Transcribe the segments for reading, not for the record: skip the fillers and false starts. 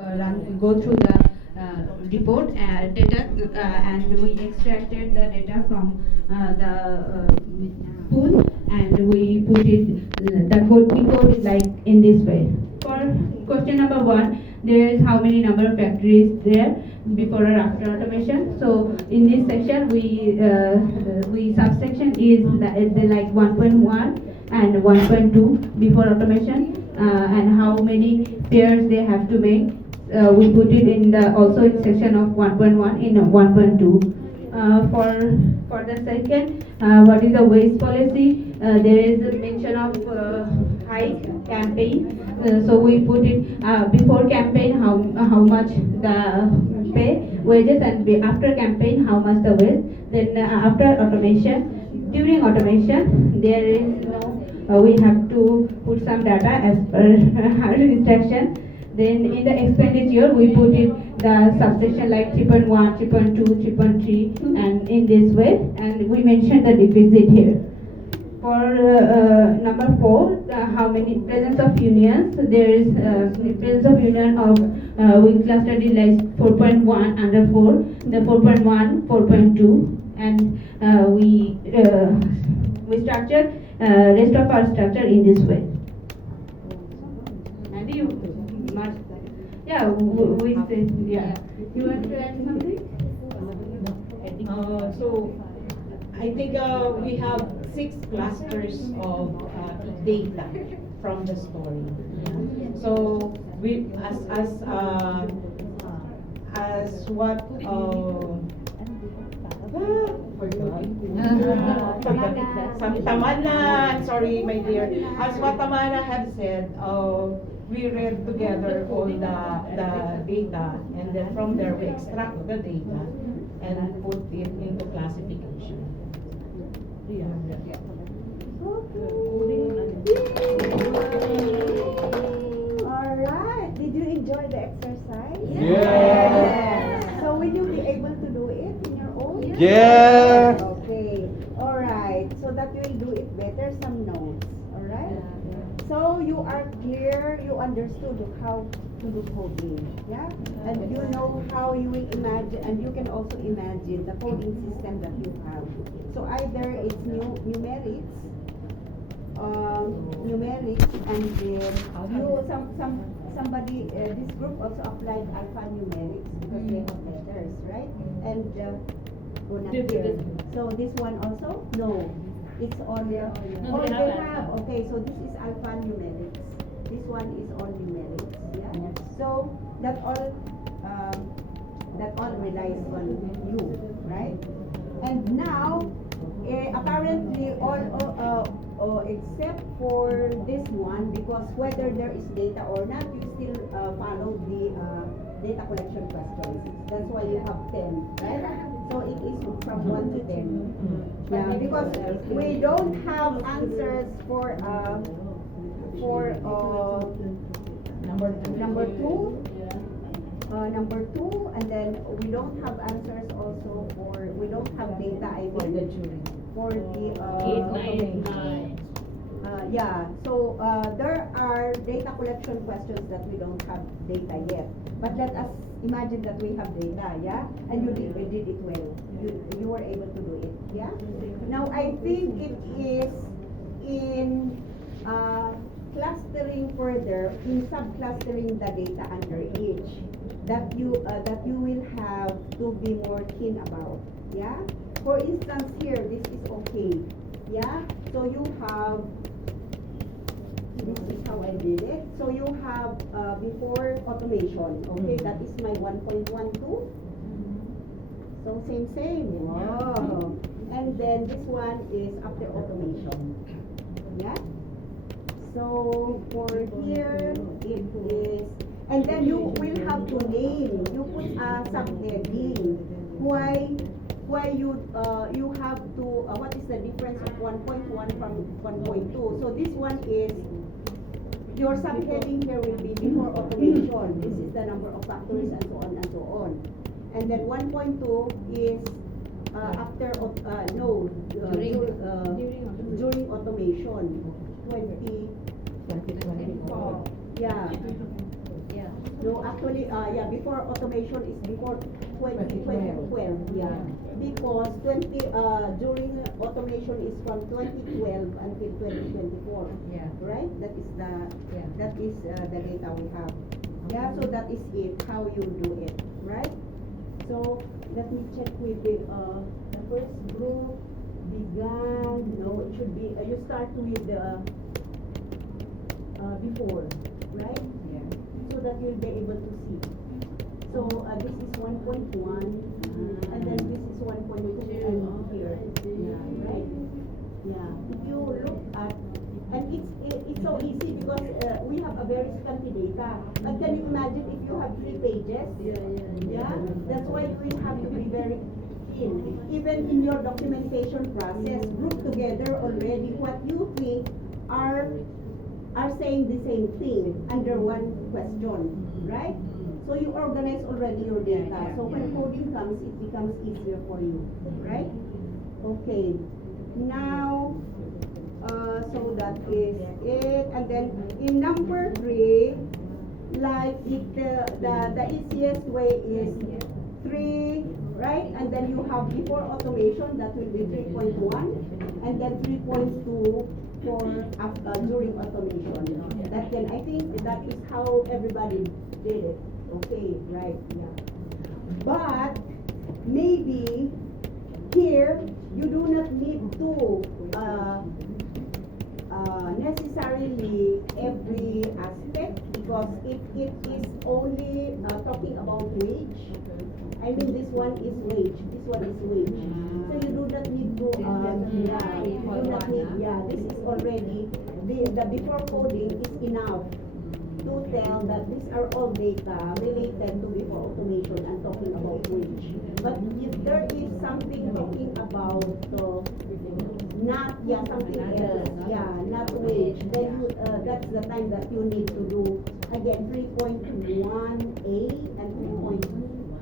Go through the report data, and we extracted the data from the pool, and we put it, the code we code it like in this way. For question number 1, there is how many number of factories there before or after automation. So in this section we subsection is the like 1.1 and 1.2 before automation, and how many pairs they have to make. We put it in the also in section of 1.1 in 1.2. For the second, what is the waste policy? There is a mention of hike campaign. So we put it before campaign how much the pay wages, and after campaign how much the wage. Then after automation, during automation there is no we have to put some data as per our instruction. Then in the expenditure we put it the subsection like 3.1, 3.2, 3.3, and in this way, and we mention the deficit here. For number 4, how many presence of unions? There is presence of union of we clustered it like 4.1 under 4, the 4.1, 4.2, and we structure rest of our structure in this way. And you must, yeah, we said, yeah. You want to add something? So I think we have 6 clusters of data from the story. So we as what Tamana, sorry my dear, as what Tamana had said, we read together all the data, and then from there we extract the data and put it into classification. Alright, did you enjoy the exercise? Yeah. So will you be able to do it in your own? Yeah. Okay, alright, so that you will do it better, some notes, alright? So you are clear, you understood how to do coding, yeah? And you know how you will imagine, and you can also imagine the coding system that you have. So either it's numerics, and then somebody this group also applied alphanumerics because they have letters, right? And here. So this one also no, it's all there. Oh, they have. Okay, so this is alphanumerics. This one is all numerics. Yeah. So that all relies on you, right? And now, apparently, all except for this one, because whether there is data or not, you still follow the data collection questions. That's why you have 10, right? So it is from 1 to 10. Yeah, because we don't have answers for number 2. Number 2, and then we don't have answers also we don't have data, I mean, for the 8, 9, 9. Yeah, so there are data collection questions that we don't have data yet. But let us imagine that we have data, yeah? And you did it well. You were able to do it, yeah? Now, I think it is in clustering further, in subclustering the data under each, that you will have to be more keen about, yeah? For instance, here, this is okay, yeah? So you have, this is how I did it. So you have before automation, okay? That is my 1.12. So same. Wow. And then this one is after automation, yeah? So for here, it is, and then you will have to name. You put a subheading. Why you have to, what is the difference of 1.1 from 1.2? So this one is, your subheading here will be before automation. This is the number of factories and so on and so on. And then 1.2 is after, during automation. 2024. Yeah. No, actually, yeah, before automation is before 2012, yeah. Because during automation is from 2012 until 2024. Yeah. Right? That is Yeah. the data we have. Yeah, so that is it, how you do it, right? So let me check with the first group began, no, it should be, you start with the before, right? Yeah. So that you'll be able to see. So this is 1.1, and then this is 1.2, and here, yeah, right? Yeah, if you look at, and it's so easy because we have a very scanty data. But can you imagine if you have 3 pages? Yeah, that's why we have to be very keen. Even in your documentation process, group together already what you think are saying the same thing under one question, right? So you organize already your data. So when coding comes, it becomes easier for you, right? Okay. Now, so that is it. And then in number 3, like the easiest way is 3, right? And then you have before automation, that will be 3.1, and then 3.2 for after during automation. That then I think that is how everybody did it. Okay, right? Yeah. But maybe here you do not need to necessarily every aspect, because it is only talking about wage. I mean, this one is wage, this one is wage. So you do not need to, yeah, you do not need, yeah, this is already, the before coding is enough to tell that these are all data related to before automation and talking about wage. But if there is something talking about something else, not wage, then that's the time that you need to do again 3.1A and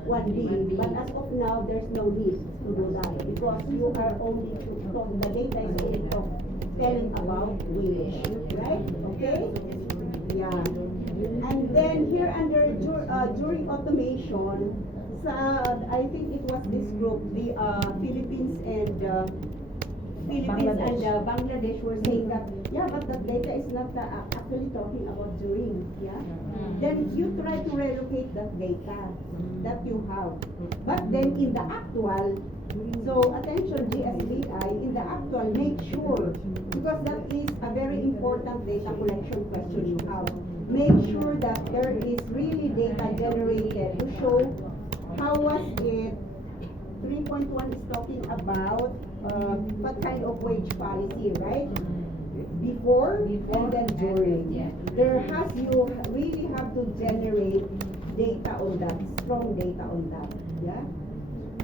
3.1B. But as of now, there's no need to do that because you are only the data is only telling about wage, right? Okay? Yeah. And then here under during automation, I think it was this group, the Philippines and Bangladesh were saying that, yeah, but the data is not actually talking about during, yeah? Then you try to relocate that data that you have. But then in the actual, so attention GSBI, in the actual, make sure, because that is a very important data collection question you have. Make sure that there is really data generated to show how was it. 3.1 is talking about what kind of wage policy, right? Before and then during. Yeah. You really have to generate data on that, strong data on that. Yeah?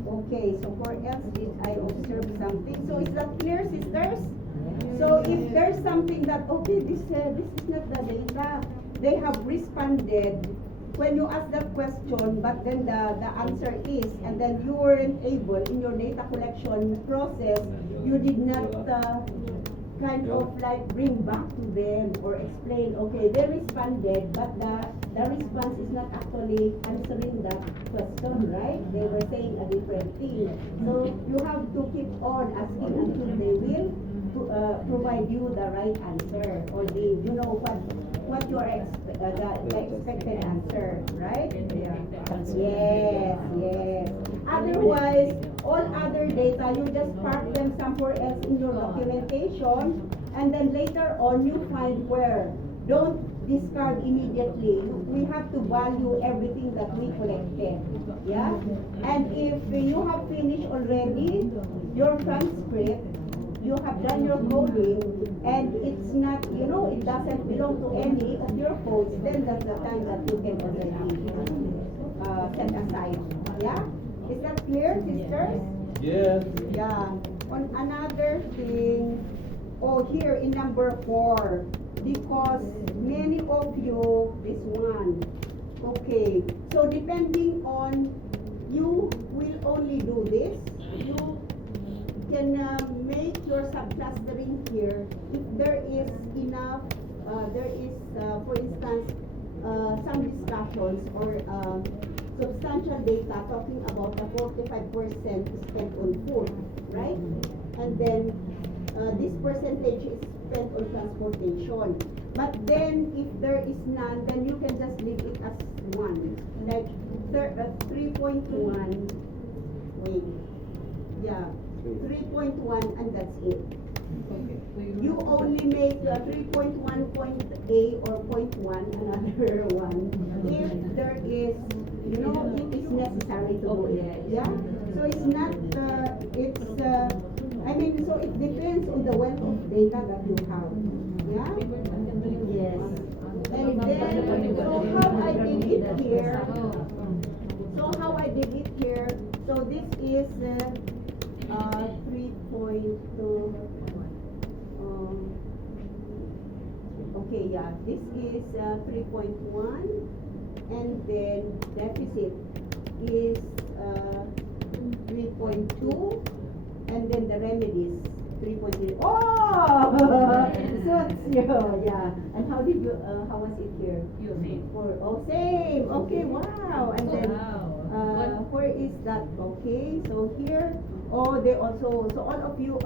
Okay, so where else did I observe something? So is that clear, sisters? So if there's something that, okay, this is not the data, they have responded when you ask that question, but then the answer is, and then you weren't able in your data collection process, you did not kind of like bring back to them or explain, okay, they responded, but the response is not actually answering that question, right? They were saying a different thing. So you have to keep on asking until they will provide you the right answer, or what you are the expected answer, right? Yes. Otherwise, all other data, you just park them somewhere else in your documentation, and then later on you find where. Don't discard immediately. We have to value everything that we collected. Yeah? And if you have finished already your transcript, you have done your coding, and it's not, it doesn't belong to any of your codes, then that's the time that you can already set aside. Yeah? Is that clear, sisters? Yes. Yeah. On another thing, here in number 4, because many of you, this one. Okay. So depending on, you will only do this. You can make your subclustering here if there is enough, for instance, some discussions or substantial data talking about the 45% spent on food, right? And then this percentage is spent on transportation. But then if there is none, then you can just leave it as 1. Like 3.1, wait, yeah, 3.1 and that's it. You only make 3.1 point A or point 1, another one, if there is, you know, it is necessary to do it. Yeah? So it's not, I mean, so it depends on the wealth of data that you have. Yeah? Yes. And then, so how I did it here, so this is 3.2, okay, yeah, this is 3.1, and then deficit is 3.2, and then the remedies 3.0. Oh, so it's, yeah. And how did you? How was it here? Same. Okay, wow. And then where is that? Okay, so here. Oh, they also. So all of you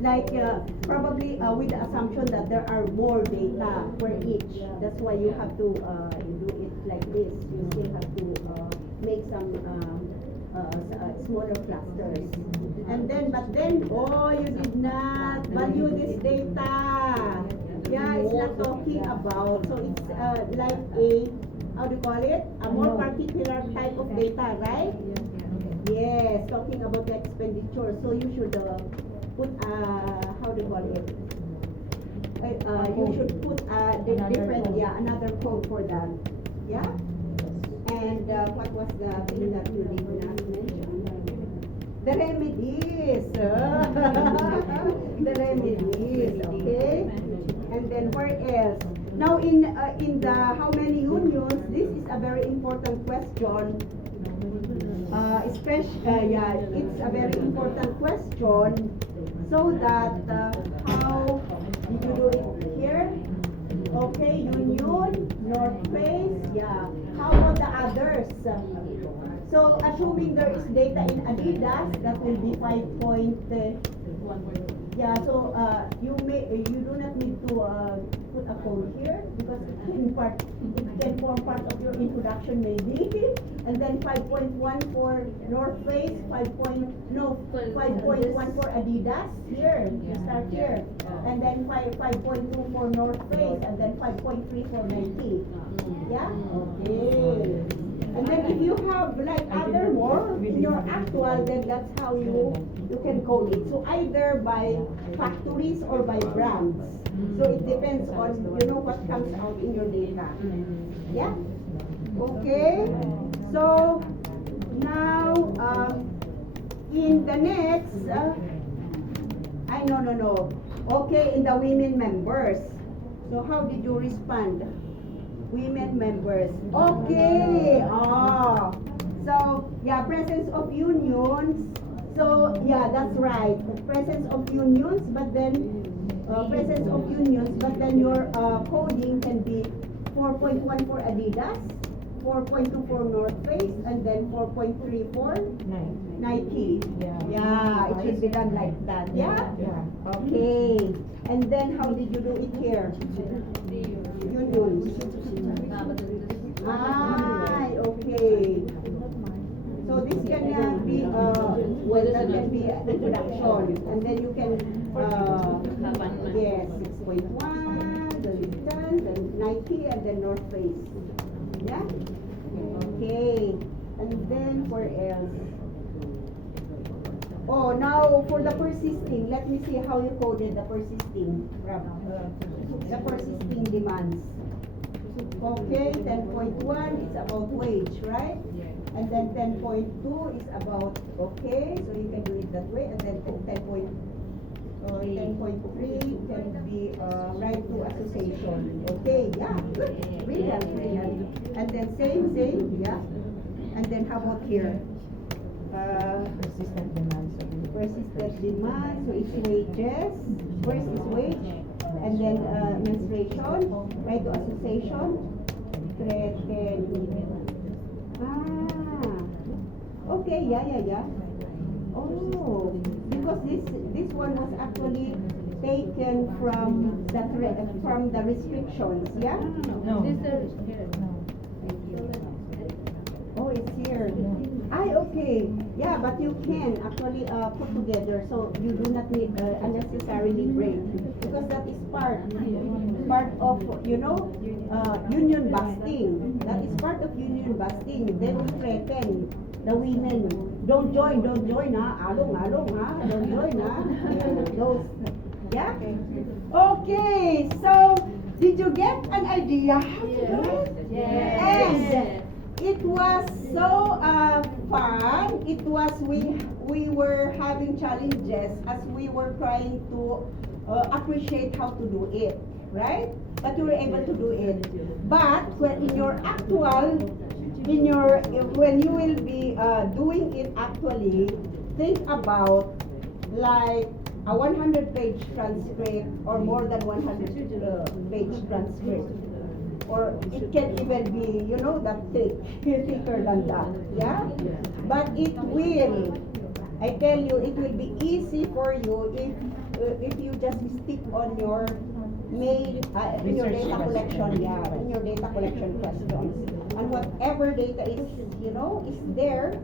like probably with the assumption that there are more data for each. That's why you have to do it like this. You still have to make some smaller clusters. And then, but then, oh, you did not value this data. Yeah, it's not talking about. So it's like a, how do you call it? A more particular type of data, right? Yes, talking about the expenditure. So you should put how do you call it? You should put different, yeah, another code for that. Yeah. And what was the thing that you did not mention? The remedies. The remedies. Okay. And then where else? Now in the how many unions? This is a very important question. Yeah, it's a very important question. So that how did you do it here? Okay, Union, North Face, yeah. How about the others? So assuming there is data in Adidas, that will be 5. Yeah, so you do not need to put a code here because it can form part of your introduction maybe. And then 5.1 for North Face, 5.1 for Adidas here. You start here. And then 5.2 for North Face, and then 5.3 for Nike. Yeah? Okay. And then if you have like other more in your actual, then that's how you can code it. So either by factories or by brands. So it depends on, you know, what comes out in your data. Yeah? Okay? So now in the next, no. Okay, in the women members. So how did you respond? Women members. Okay. So yeah, presence of unions. So yeah, that's right. Presence of unions, but then your coding can be 4.1 for Adidas, 4.2 for North Face, and then 4.3 for Nike. Yeah, it should be done like that. Yeah. Okay. And then how did you do it here? Unions. Okay. So this can be that can be an introduction, and then you can yes, 6.1, the Lipton, then Nike, and then North Face. Yeah. Okay. And then where else? Oh, now for the persisting, let me see how you coded the persisting demands. Okay, 10.1 is about wage, right? And then 10.2 is about, okay, so you can do it that way. And then 10.3 can be right to association. Okay, yeah, good, brilliant. And then same, yeah. And then how about here? Persistent demands, so it's wages. First is wage, and then menstruation, right to association, threaten. Okay, yeah. Oh, because this one was actually taken from the restrictions, yeah? No. Oh, it's here. Okay. Yeah, but you can actually put together, so you do not need unnecessarily break, because that is part of, union busting. That is part of union busting. They will threaten the women. Don't join, ha? Along, ha? Don't join, ha? Those, yeah? Okay, so did you get an idea how to do it? And it was so fun. It was we were having challenges as we were trying to appreciate how to do it, right? But you were able to do it. But when when you will be doing it actually, think about like a 100-page transcript or more than 100-page transcript. Or it can even be, that thicker than that, yeah? But it will, I tell you, it will be easy for you if you just stick on your main, in your data collection, in your data collection questions. And whatever data is, is there,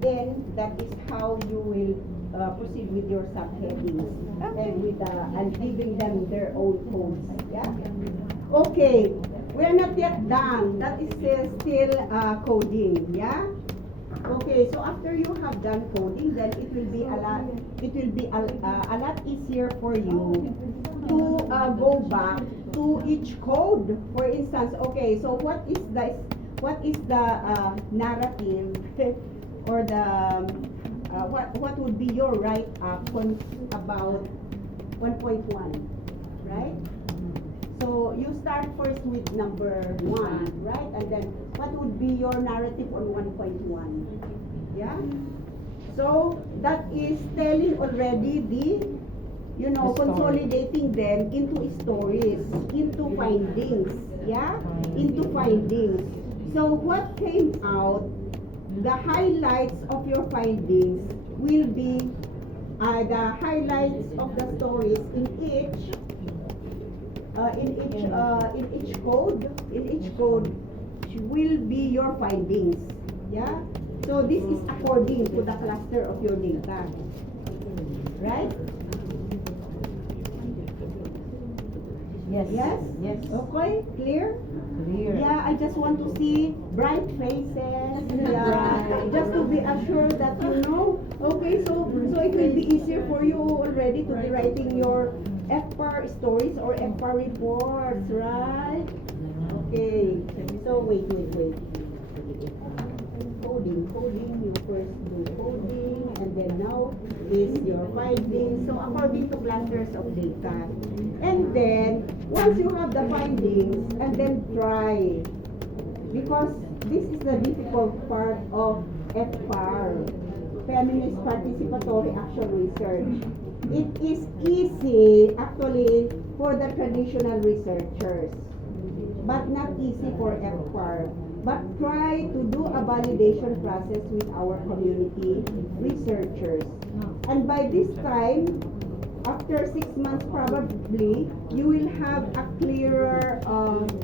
then that is how you will proceed with your subheadings and giving them their own codes, yeah? Okay. We're not yet done. That is still coding, yeah? Okay, so after you have done coding, then it will be a lot easier for you to go back to each code. For instance, okay, so what is the narrative or the what would be your write-up about 1.1, right? So you start first with number 1, right? And then what would be your narrative on 1.1? Yeah? So that is telling already the, consolidating them into stories, into findings. Yeah? Into findings. So what came out, the highlights of your findings will be the highlights of the stories in each code will be your findings, yeah? So this is according to the cluster of your data, right? Yes? Okay, clear? Yeah, I just want to see bright faces, yeah, just to be assured that okay, so it will be easier for you already to be writing your FPAR stories or FPAR reports, right? Okay, so wait. Coding, you first do coding, and then now is your findings. So according to clusters of data. And then, once you have the findings, and then try. Because this is the difficult part of FPAR, Feminist Participatory Action Research. It is easy, actually, for the traditional researchers, but not easy for FPAR. But try to do a validation process with our community researchers. And by this time, after 6 months probably, you will have a clearer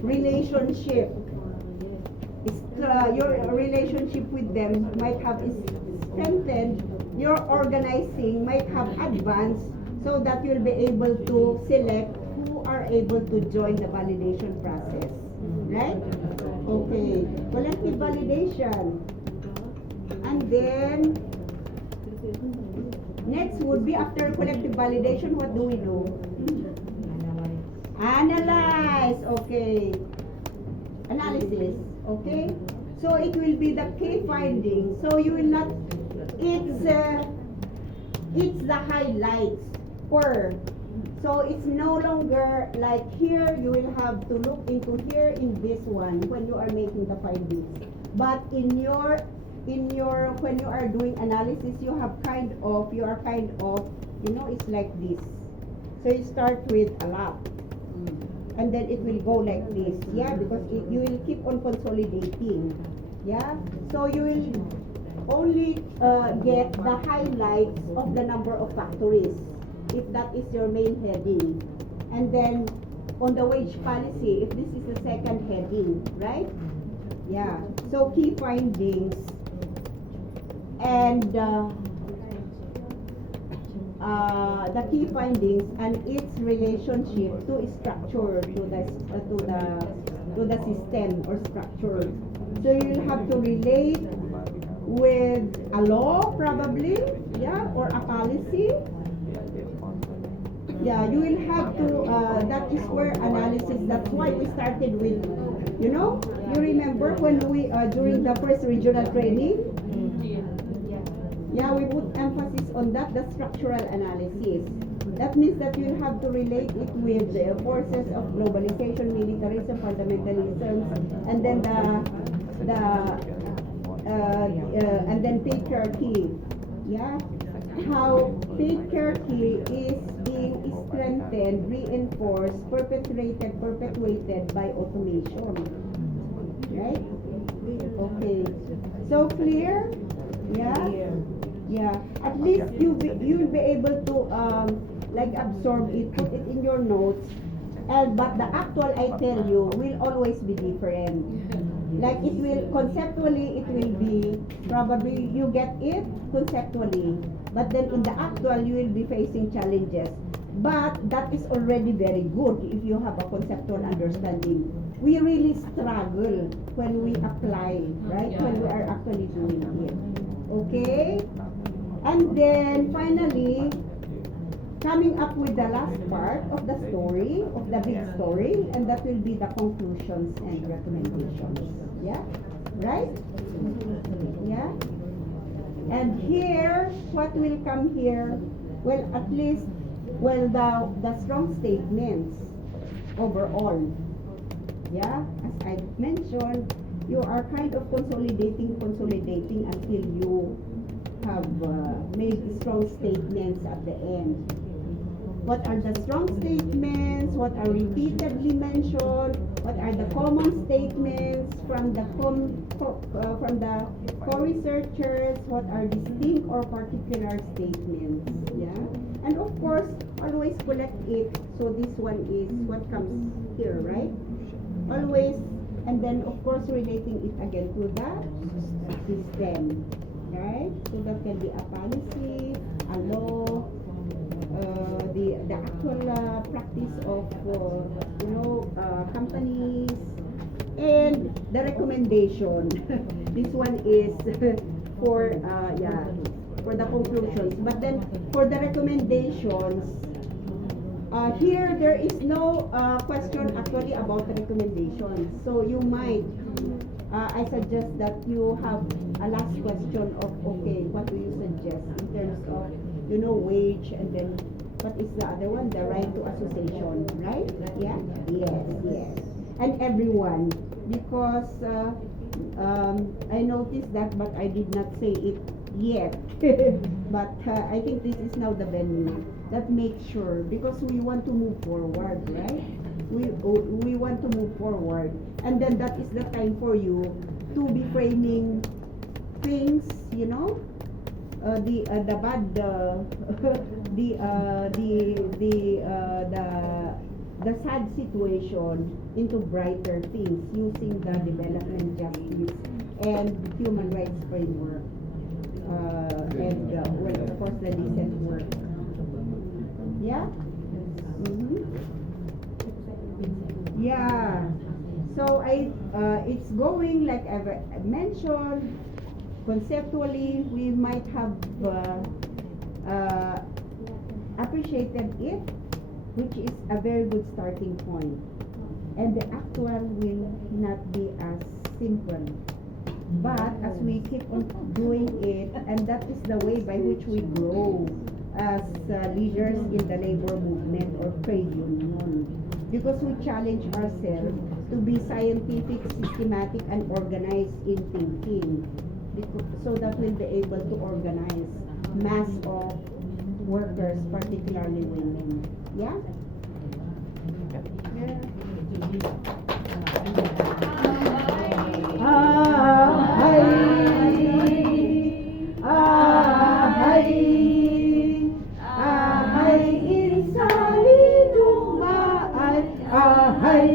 relationship. Your relationship with them might have strengthened, your organizing might have advanced, so that you'll be able to select who are able to join the validation process. Right? Okay. Collective validation. And then, next would be after collective validation, what do we do? Analyze. Okay. Analysis. Okay. So it will be the key findings. So you will not, it's the highlights per. So it's no longer like here, you will have to look into here in this one when you are making the findings. But when you are doing analysis, you are kind of, it's like this. So you start with a lot. and then it will go like this, yeah, because you will keep on consolidating, yeah. So you will only get the highlights of the number of factories, if that is your main heading. And then on the wage policy, if this is the second heading, right? Yeah, so key findings and the key findings and its relationship to structure, to the system or structure. So you'll have to relate with a law probably, yeah, or a policy. Yeah, you will have to, that is where analysis, that's why we started with, you know, you remember when we, during the first regional training, yeah, we put emphasis on that, the structural analysis. That means that you have to relate it with the forces of globalization, militarism, fundamentalism, and then and then patriarchy. Yeah, how patriarchy is being strengthened, reinforced, perpetuated by automation. Right? Okay. So clear? Yeah. Yeah. At least you'll be able to like absorb it, put it in your notes. But the actual, I tell you, will always be different. Like it will, conceptually, it will be, probably you get it conceptually, but then in the actual, you will be facing challenges. But that is already very good if you have a conceptual understanding. We really struggle when we apply, right? When we are actually doing it. Okay? And then finally, coming up with the last part of the story, of the big story, and that will be the conclusions and recommendations. Yeah? Right? Yeah? And here, what will come here? Well, at least, well, the strong statements overall. Yeah? As I mentioned, you are kind of consolidating until you have made strong statements at the end. What are the strong statements? What are repeatedly mentioned? What are the common statements from the co-researchers? What are distinct or particular statements? Yeah, and of course, always collect it. So this one is what comes here, right? Always, and then of course relating it again to the system, right? So that can be a policy, a law. The actual practice of companies, and the recommendation. This one is for the conclusions. But then for the recommendations, here there is no question actually about the recommendations. So you might, I suggest that you have a last question of, okay, what do you suggest in terms of, wage, and then what is the other one? The right to association, right? Yeah? Yes. And everyone, because I noticed that, but I did not say it yet. But I think this is now the venue that makes sure, because we want to move forward, right? We want to move forward, and then that is the time for you to be framing things, the bad, the sad situation into brighter things using the development justice and human rights framework, and well, of course the decent work. Yeah. Yeah. So it's going like I've mentioned. Conceptually, we might have appreciated it, which is a very good starting point. And the actual will not be as simple. But as we keep on doing it, and that is the way by which we grow as leaders in the labor movement or trade union. Because we challenge ourselves to be scientific, systematic, and organized in thinking. So that we'll be able to organize mass of workers, particularly women. Yeah? Ahay insali dumaan, ahay